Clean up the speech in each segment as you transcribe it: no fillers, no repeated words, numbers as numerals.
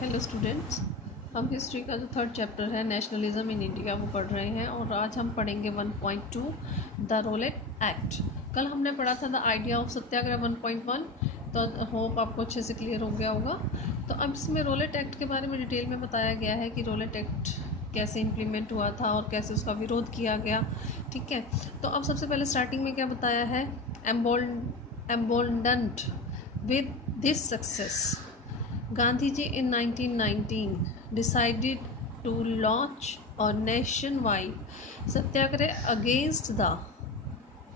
Hello students, हम history का जो थर्ड चैप्टर है नेशनलिज्म इन इंडिया वो पढ़ रहे हैं और आज हम पढ़ेंगे 1.2 द रोलेट एक्ट। कल हमने पढ़ा था द आइडिया ऑफ सत्याग्रह 1.1, तो होप आपको अच्छे से क्लियर हो गया होगा। तो अब इसमें रोलेट एक्ट के बारे में डिटेल में बताया गया है कि रोलेट एक्ट कैसे इम्प्लीमेंट हुआ था और कैसे उसका विरोध किया गया। ठीक है, तो अब सबसे पहले स्टार्टिंग में क्या बताया है, emboldened with this success Gandhiji in 1919 decided to launch a nationwide satyagrah against the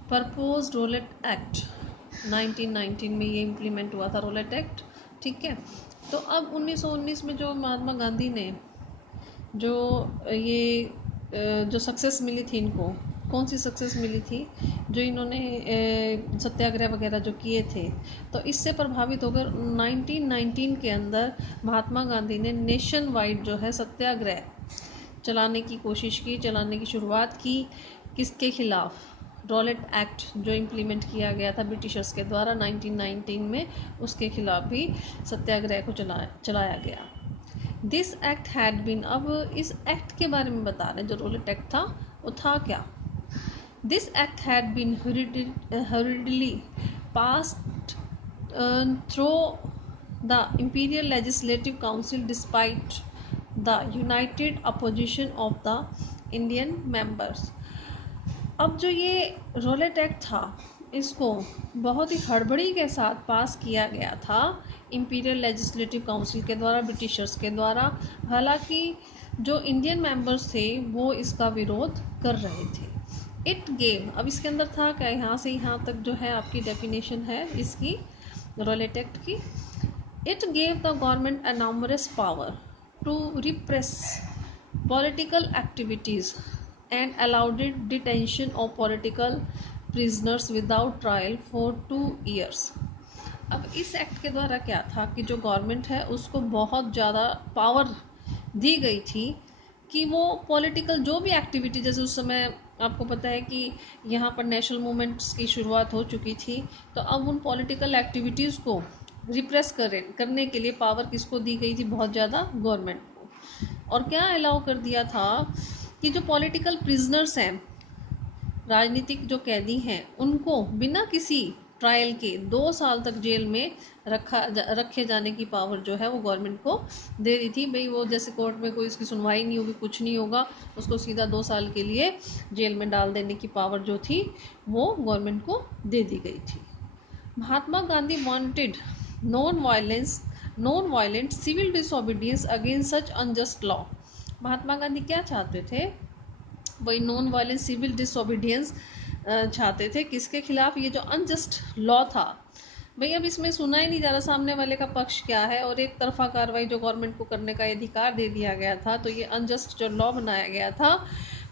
proposed Rowlatt Act। 1919 में ये इम्प्लीमेंट हुआ था रोलेट एक्ट। ठीक है, तो अब 1919 में जो महात्मा गांधी ने जो जो सक्सेस मिली थी इनको, कौन सी सक्सेस मिली थी, जो इन्होंने सत्याग्रह वगैरह जो किए थे, तो इससे प्रभावित होकर 1919 के अंदर महात्मा गांधी ने नेशन वाइड जो है सत्याग्रह चलाने की कोशिश की, चलाने की शुरुआत की। किसके खिलाफ? रॉलेट एक्ट जो इम्प्लीमेंट किया गया था ब्रिटिशर्स के द्वारा 1919 में, उसके खिलाफ भी सत्याग्रह को चलाया गया। दिस एक्ट हैड बीन, अब इस एक्ट के बारे में बता रहे हैं, जो रोलेट एक्ट था वो था क्या। This act had been hurriedly passed through the Imperial Legislative Council despite the united opposition of the Indian members। अब जो ये रोलेट एक्ट था, इसको बहुत ही हड़बड़ी के साथ पास किया गया था इंपीरियल लेजिस्लेटिव काउंसिल के द्वारा, ब्रिटिशर्स के द्वारा। हालांकि जो इंडियन मेंबर्स थे वो इसका विरोध कर रहे थे। इट गेव, अब इसके अंदर था क्या, यहाँ से यहाँ तक जो है आपकी डेफिनेशन है इसकी रोलेट एक्ट की। It gave the government enormous power to repress political activities and allowed detention of political prisoners without trial for 2 years। अब इस एक्ट के द्वारा क्या था कि जो गवर्नमेंट है उसको बहुत ज़्यादा पावर दी गई थी कि वो पॉलिटिकल जो भी एक्टिविटी, जैसे उस समय आपको पता है कि यहाँ पर नेशनल मूवमेंट्स की शुरुआत हो चुकी थी, तो अब उन पॉलिटिकल एक्टिविटीज़ को रिप्रेस करने के लिए पावर किसको दी गई थी? बहुत ज़्यादा गवर्नमेंट को। और क्या अलाउ कर दिया था कि जो पॉलिटिकल प्रिजनर्स हैं, राजनीतिक जो कैदी हैं, उनको बिना किसी ट्रायल के 2 साल तक जेल में रखे जाने की पावर जो है वो गवर्नमेंट को दे दी थी। भाई वो जैसे कोर्ट में कोई इसकी सुनवाई नहीं होगी, कुछ नहीं होगा, उसको सीधा 2 साल के लिए जेल में डाल देने की पावर जो थी वो गवर्नमेंट को दे दी गई थी। Mahatma Gandhi wanted non violent civil disobedience against such unjust law. Mahatma Gandhi क्या चाहते थे? वही नॉन वायलेंट सिविल डिसोबीडियंस चाहते थे। किसके खिलाफ? ये जो अनजस्ट लॉ था। भाई अब इसमें सुना ही नहीं जा रहा सामने वाले का पक्ष क्या है, और एक तरफा कार्रवाई जो गवर्नमेंट को करने का अधिकार दे दिया गया था, तो ये अनजस्ट जो लॉ बनाया गया था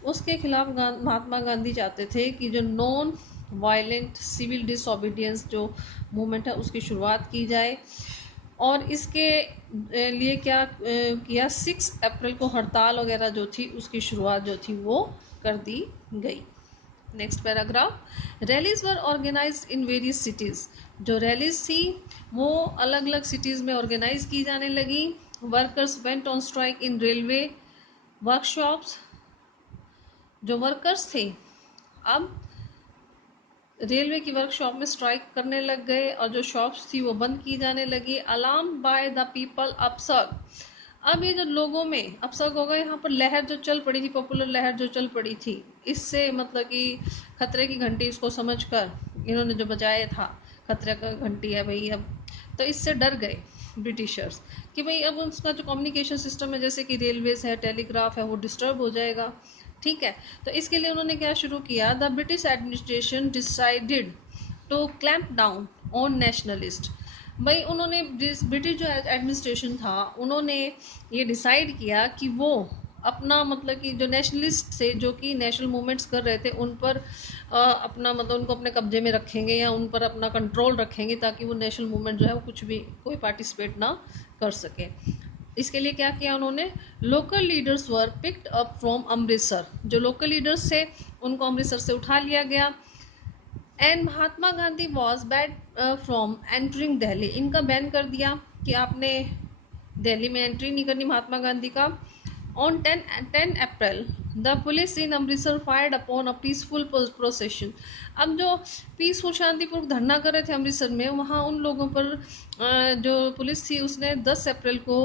उसके खिलाफ महात्मा गांधी चाहते थे कि जो नॉन वायलेंट सिविल डिसोबीडियंस जो मूवमेंट है उसकी शुरुआत की जाए। और इसके लिए क्या किया, 6 अप्रैल को हड़ताल वगैरह जो थी उसकी शुरुआत जो थी वो कर दी गई। Next paragraph, rallies were organised in various cities. जो रैलीज थी वो अलग अलग सिटीज़ में ऑर्गेनाइज की जाने लगी। Workers went on strike in railway workshops. जो वर्कर्स थे अब रेलवे की वर्कशॉप में स्ट्राइक करने लग गए और जो शॉप्स थी वो बंद की जाने लगी। अलार्म बाय द पीपल अपसग। अब ये जो लोगों में अपसग हो गए, यहाँ पर लहर जो चल पड़ी थी, पॉपुलर लहर जो चल पड़ी थी, इससे मतलब कि खतरे की घंटी इसको समझकर इन्होंने जो बजाया था, खतरे का घंटी है भाई अब, तो इससे डर गए ब्रिटिशर्स कि भाई अब उसका जो कम्युनिकेशन सिस्टम है, जैसे कि रेलवेज है, टेलीग्राफ है, वो डिस्टर्ब हो जाएगा। ठीक है, तो इसके लिए उन्होंने क्या शुरू किया, the British administration decided to clamp down on nationalist. भाई उन्होंने ब्रिटिश जो एडमिनिस्ट्रेशन था उन्होंने ये डिसाइड किया कि वो अपना मतलब कि जो नेशनलिस्ट थे, जो कि नेशनल मूवमेंट्स कर रहे थे, उन पर अपना मतलब उनको अपने कब्जे में रखेंगे या उन पर अपना कंट्रोल रखेंगे, ताकि वो नेशनल मूवमेंट जो है वो कुछ भी कोई पार्टिसिपेट ना कर सके। इसके लिए क्या किया उन्होंने, local leaders were picked up from Amritsar. जो लोकल लीडर्स थे उनको अमृतसर से उठा लिया गया। And Mahatma Gandhi was ban from entering Delhi. इनका बैन कर दिया कि आपने दिल्ली में एंट्री नहीं करनी महात्मा गांधी का। On 10 April the police in Amritsar fired upon a peaceful procession. अब जो पीसफुल शांतिपूर्वक धरना कर रहे थे अमृतसर में, वहाँ उन लोगों पर जो पुलिस थी उसने 10 अप्रैल को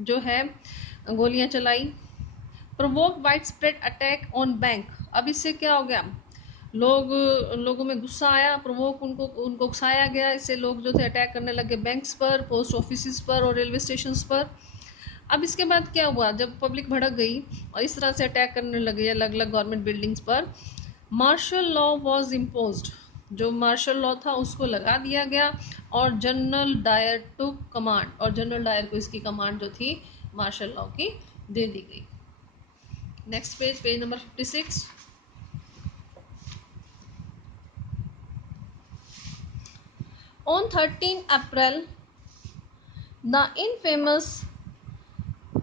जो है गोलियां चलाई। Provoke wide spread attack on bank. अब इससे क्या हो गया, लोगों में गुस्सा आया, प्रोवोक उनको उकसाया गया, इससे लोग जो थे अटैक करने लगे बैंक्स पर, पोस्ट ऑफिस पर और रेलवे स्टेशन पर। अब इसके बाद क्या हुआ, जब पब्लिक भड़क गई और इस तरह से अटैक करने लगे अलग अलग गवर्नमेंट बिल्डिंग्स पर, मार्शल लॉ वॉज इम्पोज्ड। जो मार्शल लॉ था उसको लगा दिया गया और जनरल डायर टू कमांड, और जनरल डायर को इसकी कमांड जो थी मार्शल लॉ की दे दी गई। Next page, page number 56। On 13 April, the infamous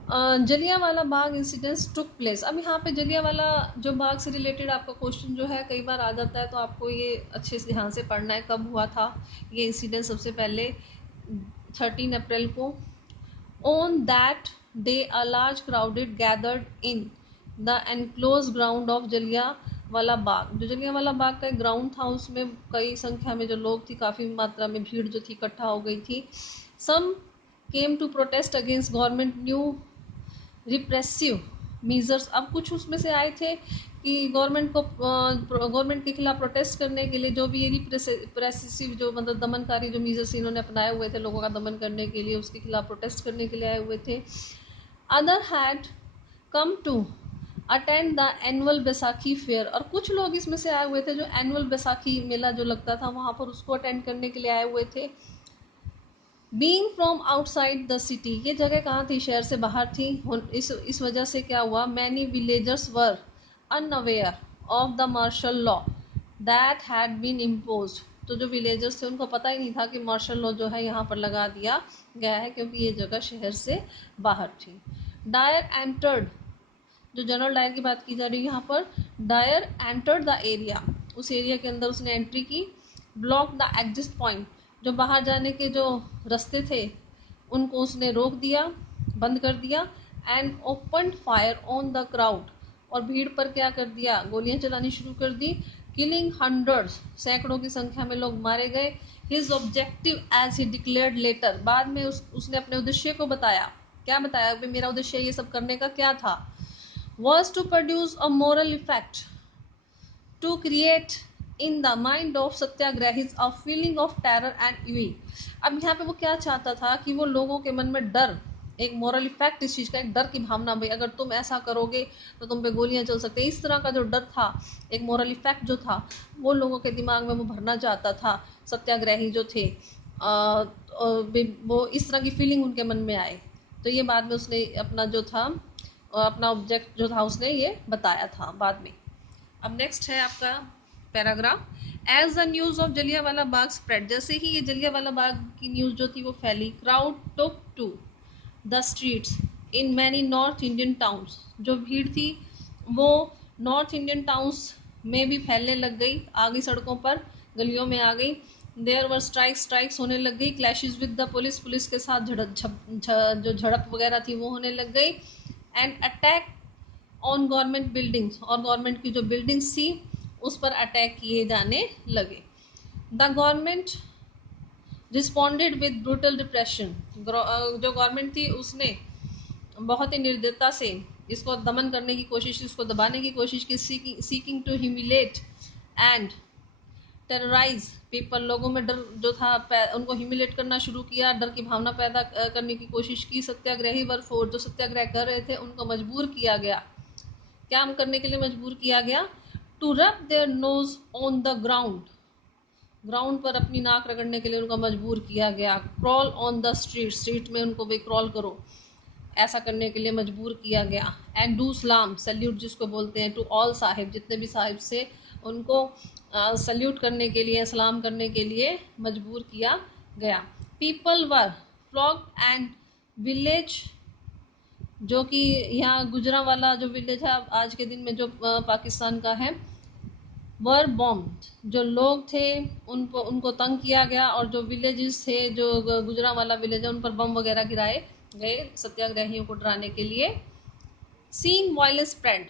Jallianwala Bagh incidents took place. अब यहाँ पे जलियांवाला जो बाग से रिलेटेड आपका क्वेश्चन जो है कई बार आ जाता है, तो आपको ये अच्छे से ध्यान से पढ़ना है कब हुआ था ये इंसिडेंट। सबसे पहले 13 अप्रैल को, on that day a large crowded gathered in the enclose ground of Jallianwala Bagh. जो जलियांवाला बाग का एक ग्राउंड था उसमें कई संख्या में जो लोग थी, काफ़ी मात्रा में भीड़ जो थी इकट्ठा हो गई थी। Some came to protest against government new repressive measures. अब कुछ उसमें से आए थे कि गवर्नमेंट के खिलाफ प्रोटेस्ट करने के लिए, जो भी ये रिप्रेसिव जो मतलब दमनकारी जो मीजर्स इन्होंने अपनाए हुए थे लोगों का दमन करने के लिए, उसके खिलाफ प्रोटेस्ट करने के लिए आए हुए थे। Other had come to attend the annual Baisakhi fair. और कुछ लोग इसमें से आए हुए थे जो एनुअल बैसाखी मेला जो लगता था वहाँ पर उसको अटेंड करने के लिए आए हुए थे। Being from outside the city, ये जगह कहाँ थी, शहर से बाहर थी। इस वजह से क्या हुआ, many villagers were unaware of the martial law that had been imposed. तो जो विलेजर्स थे उनको पता ही नहीं था कि मार्शल लॉ जो है यहाँ पर लगा दिया गया है, क्योंकि ये जगह शहर से बाहर थी। डायर एंटर्ड, जो जनरल डायर की बात की जा रही है यहाँ पर, डायर एंटर्ड द एरिया, उस एरिया के अंदर उसने एंट्री की। ब्लॉक द एग्जिट पॉइंट, जो बाहर जाने के जो रास्ते थे उनको उसने रोक दिया, बंद कर दिया। And open fire on the crowd, और भीड़ पर क्या कर दिया, गोलियां चलानी शुरू कर दी। किलिंग हंड्रेड्स, सैकड़ों की संख्या में लोग मारे गए। His objective as he declared later, बाद में उसने अपने उद्देश्य को बताया। क्या बताया, मेरा उद्देश्य ये सब करने का क्या था, was to produce a moral effect, to create in the mind of satyagrahis a feeling of terror and evil। अब यहाँ पे वो क्या चाहता था कि वो लोगों के मन में डर, एक मोरल इफेक्ट, इस चीज़ का एक डर की भावना, भाई अगर तुम ऐसा करोगे तो तुम पे गोलियां चल सकती है, इस तरह का जो डर था, एक मोरल इफेक्ट जो था वो लोगों के दिमाग में वो भरना चाहता था। सत्याग्रही जो थे वो इस तरह की फीलिंग उनके मन में आए। तो ये बाद में उसने अपना जो था अपना ऑब्जेक्ट जो था उसने ये बताया था बाद में। अब नेक्स्ट है आपका paragraph, as the news of Jallianwala Bagh spread. जैसे ही ये जलियांवाला बाग की न्यूज़ जो थी वो फैली, crowd took to the streets in many north Indian towns. जो भीड़ थी वो नॉर्थ इंडियन टाउन्स में भी फैलने लग गई, आ गई सड़कों पर, गलियों में आ गई। देयर वर स्ट्राइक्स होने लग गई। क्लैशेस विद द पुलिस के साथ जो झड़प वगैरह थी वो होने लग गई। And attack on government buildings, और गवर्नमेंट की जो बिल्डिंग्स थी उस पर अटैक किए जाने लगे। The government responded with brutal repression. जो गवर्नमेंट थी उसने बहुत ही निर्दयता से इसको दमन करने की कोशिश, इसको दबाने की कोशिश की। Seeking to humiliate and terrorise people, लोगों में डर जो था उनको ह्यूमिलेट करना शुरू किया, डर की भावना पैदा करने की कोशिश की। सत्याग्रही वर फोर्स, जो सत्याग्रह कर रहे थे उनको मजबूर किया गया, क्या करने के लिए मजबूर किया गया, to rub their nose on the ground, ground पर अपनी नाक रगड़ने के लिए उनको मजबूर किया गया। क्रॉल ऑन द स्ट्रीट में उनको भी क्रॉल करो, ऐसा करने के लिए मजबूर किया गया। एंड डू सलाम, सल्यूट जिसको बोलते हैं, टू ऑल साहिब, जितने भी साहिब से उनको सल्यूट करने के लिए, सलाम करने के लिए मजबूर किया गया। पीपल वर फ्लॉग्ड एंड विलेज, जो कि यहाँ गुजरांवाला जो विलेज है आज के दिन में जो पाकिस्तान का है, वर बॉम्ब, जो लोग थे उनको तंग किया गया, और जो विलेजेस थे जो गुजरांवाला विलेज है उन पर बम वगैरह गिराए गए सत्याग्रहियों को डराने के लिए। सीइंग वायलेंस स्प्रेड,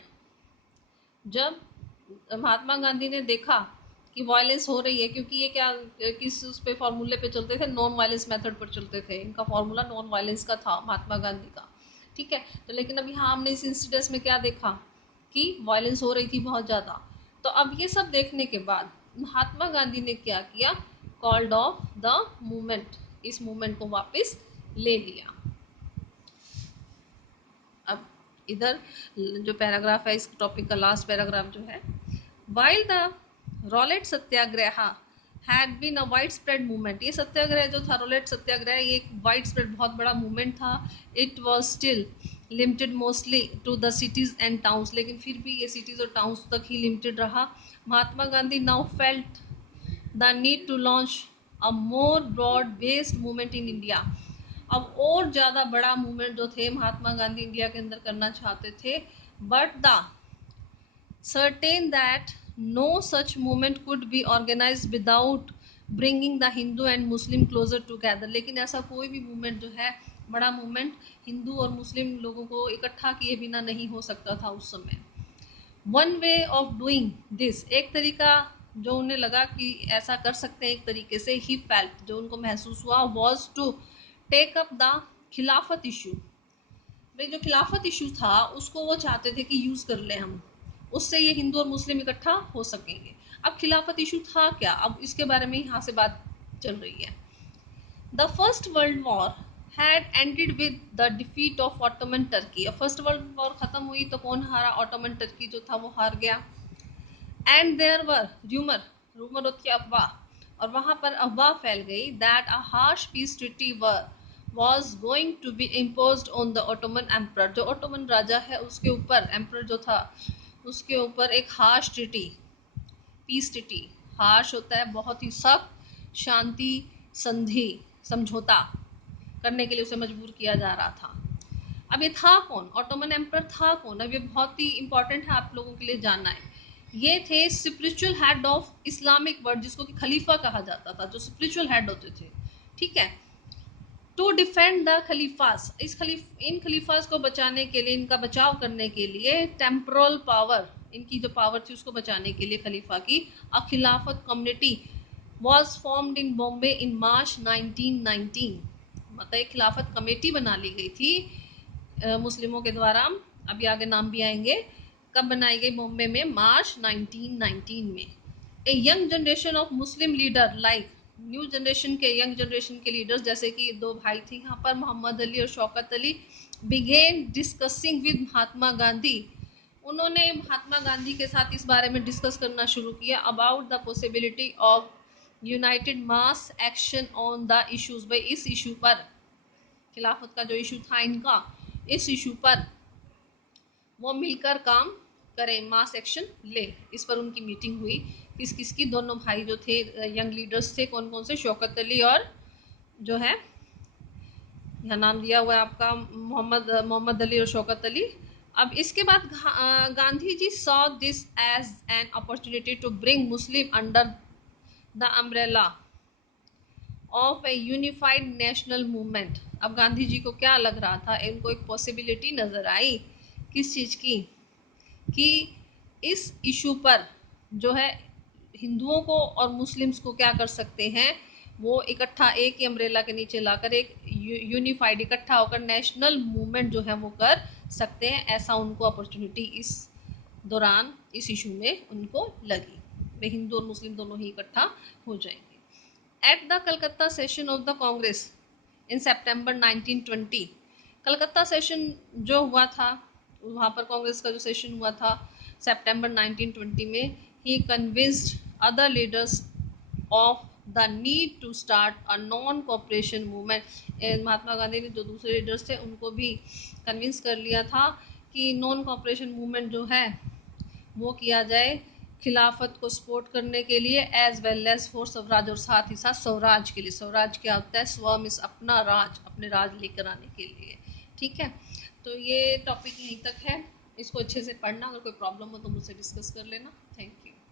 जब महात्मा गांधी ने देखा कि वायलेंस हो रही है, क्योंकि ये क्या किस उस पे फॉर्मूले पे चलते थे, नॉन वायलेंस मेथड पर चलते थे, इनका फॉर्मूला नॉन वायलेंस का था महात्मा गांधी का, ठीक है। तो लेकिन अब यहाँ हमने इस इंसिडेंस में क्या देखा कि वायलेंस हो रही थी बहुत ज़्यादा। तो अब ये सब देखने के बाद महात्मा गांधी ने क्या किया, कॉल्ड ऑफ द मूवमेंट, इस मूवमेंट को वापस ले लिया। अब इधर जो पैराग्राफ है इस टॉपिक का लास्ट पैराग्राफ जो है, while the Rowlatt Satyagraha had been a widespread movement, ये सत्याग्रह जो था रॉलेट सत्याग्रह, ये एक वाइड स्प्रेड बहुत बड़ा मूवमेंट था। It was still limited mostly to the cities and towns, लेकिन फिर भी ये सिटीज़ और टाउन्स तक ही लिमिटेड रहा। Mahatma Gandhi now felt the need to launch a more broad based movement in India, अब और ज़्यादा बड़ा मूवमेंट जो थे महात्मा गांधी इंडिया के अंदर करना चाहते थे, but the certain that no such movement could be organise without bringing the Hindu and Muslim closer together, लेकिन ऐसा कोई भी मूवमेंट जो है बड़ा मूवमेंट हिंदू और मुस्लिम लोगों को इकट्ठा किए बिना नहीं हो सकता था उस समय। One way of doing this, एक तरीका जो उन्हें लगा कि ऐसा कर सकते हैं एक तरीके से, ही फेल्ट, जो उनको महसूस हुआ, was to take up the Khilafat issue, भाई जो खिलाफत इशू था उसको वो चाहते थे कि यूज़ कर लें हम, उससे ये हिंदू और मुस्लिम इकट्ठा हो सकेंगे। अब खिलाफत इशू था क्या, अब इसके बारे में यहाँ से बात चल रही है। The first world war had ended with the defeat of Ottoman Turkey, अब फर्स्ट वर्ल्ड वॉर खत्म हुई तो कौन हारा, ऑटोमन टर्की जो था वो हार गया। And there were rumour, rumour होती है अफवाह, और वहां पर अफवाह फैल गई that a harsh peace treaty was going to be imposed on the Ottoman emperor, जो ओटोमन राजा है उसके ऊपर, एम्पर जो था उसके ऊपर एक harsh treaty, peace treaty, harsh होता है बहुत ही सख्त, शांति संधि समझौता करने के लिए उसे मजबूर किया जा रहा था। अब ये था कौन, ऑटोमन एम्पर था कौन, अब ये बहुत ही इंपॉर्टेंट है आप लोगों के लिए जानना है। ये थे spiritual head of Islamic world, जिसको कि खलीफा कहा जाता था, जो स्पिरिचुअल हेड होते थे, ठीक है। टू डिफेंड द खलीफास, इन खलीफास को बचाने के लिए, इनका बचाव करने के लिए, टेम्पोरल पावर, इनकी जो पावर थी उसको बचाने के लिए खलीफा की, a Khilafat community was formed in Bombay in March 1919, मतलब एक खिलाफत कमेटी बना ली गई थी मुस्लिमों के द्वारा, अभी आगे नाम भी आएंगे, कब बनाई गई, बॉम्बे में मार्च 1919 में। A young generation of Muslim leader like, new generation के, यंग जनरेशन के लीडर्स जैसे कि दो भाई थे यहाँ पर, मोहम्मद अली और Shaukat Ali, began discussing with Mahatma Gandhi, उन्होंने महात्मा गांधी के साथ इस बारे में डिस्कस करना शुरू किया about the possibility of United mass action on the issues, भाई इस इशू पर, खिलाफत का जो इशू था इनका, इस इशू पर वो मिलकर काम करें, मास एक्शन ले, इस पर उनकी मीटिंग हुई। किस किस की, दोनों भाई जो थे यंग लीडर्स थे, कौन कौन से, शौकत अली और जो है यहाँ नाम दिया हुआ है आपका मोहम्मद अली और शौकत अली। अब इसके बाद Gandhi ji saw this as an opportunity to bring Muslim under the umbrella of a unified national movement, अब गांधी जी को क्या लग रहा था, इनको एक पॉसिबिलिटी नज़र आई किस चीज़ की, कि इस इशू पर जो है हिंदुओं को और मुस्लिम्स को क्या कर सकते हैं, वो इकट्ठा एक ही अम्ब्रेला के नीचे लाकर एक यूनिफाइड, इकट्ठा होकर नेशनल मूवमेंट जो है वो कर सकते हैं, ऐसा उनको अपॉर्चुनिटी इस दौरान इस इशू में उनको लगी, वे हिंदू और मुस्लिम दोनों ही इकट्ठा हो जाएंगे। At the Calcutta session of the Congress in September 1920, Calcutta session जो हुआ था, वहाँ पर कांग्रेस का जो सेशन हुआ था सितंबर 1920 में, he convinced other leaders of the need to start a non cooperation movement, Mahatma Gandhi ने जो दूसरे लीडर्स थे उनको भी कन्विंस कर लिया था कि नॉन कॉपरेशन मूवमेंट जो है वो किया जाए खिलाफत को सपोर्ट करने के लिए, as well as for Swaraj, और साथ ही साथ स्वराज के लिए। स्वराज क्या होता है, स्व मीन्स अपना राज, अपने राज लेकर आने के लिए, ठीक है। तो ये टॉपिक यहीं तक है, इसको अच्छे से पढ़ना, अगर कोई प्रॉब्लम हो तो मुझसे डिस्कस कर लेना। Thank you.